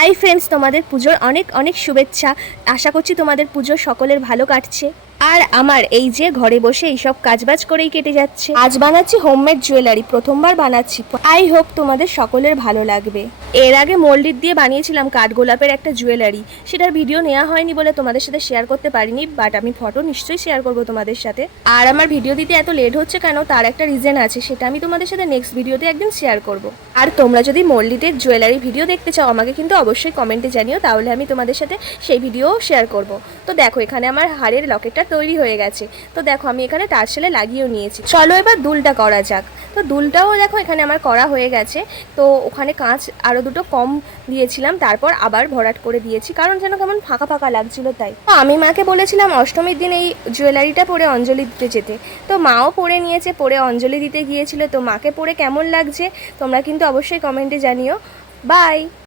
Hi friends, তোমাদের পুজোর অনেক অনেক শুভেচ্ছা। আশা করছি তোমাদের পুজো সকলের ভালো কাটছে। আর আমার এই যে ঘরে বসে এইসব কাজবাজ করেই কেটে যাচ্ছে। আজ বানাচ্ছি হোমমেড জুয়েলারি, প্রথমবার বানাচ্ছি। আই হোপ তোমাদের সকলের ভালো লাগবে। এর আগে মোল্ডিট দিয়ে বানিয়েছিলাম কাঠগোলাপের একটা জুয়েলারি, সেটার ভিডিও নেওয়া হয়নি বলে তোমাদের সাথে শেয়ার করতে পারিনি, বাট আমি ফটো নিশ্চয়ই শেয়ার করবো তোমাদের সাথে। আর আমার ভিডিও দিতে এত লেট হচ্ছে কেন, তার একটা রিজন আছে, সেটা আমি তোমাদের সাথে নেক্সট ভিডিওতে একদিন শেয়ার করব। আর তোমরা যদি মোল্ডিটের জুয়েলারি ভিডিও দেখতে চাও আমাকে কিন্তু অবশ্যই কমেন্টে জানিও, তাহলে আমি তোমাদের সাথে সেই ভিডিও শেয়ার করব। তো দেখো এখানে আমার হারের লকেটটা তৈরি হয়ে গেছে। তো দেখো আমি এখানে টার্সেলে লাগিয়েও নিয়েছি। চলো এবার দুলটা করা যাক। তো দুলটাও দেখো এখানে আমার করা হয়ে গেছে। তো ওখানে কাঁচ আরও দুটো কম দিয়েছিলাম, তারপর আবার ভরাট করে দিয়েছি, কারণ যেন কেমন ফাঁকা ফাঁকা লাগছিল তাই। তো আমি মাকে বলেছিলাম অষ্টমীর দিন এই জুয়েলারিটা পরে অঞ্জলি দিতে যেতে। তো মাও পরে নিয়েছে, পরে অঞ্জলি দিতে গিয়েছিল। তো মাকে পরে কেমন লাগছে তোমরা কিন্তু অবশ্যই কমেন্টে জানিও। বাই।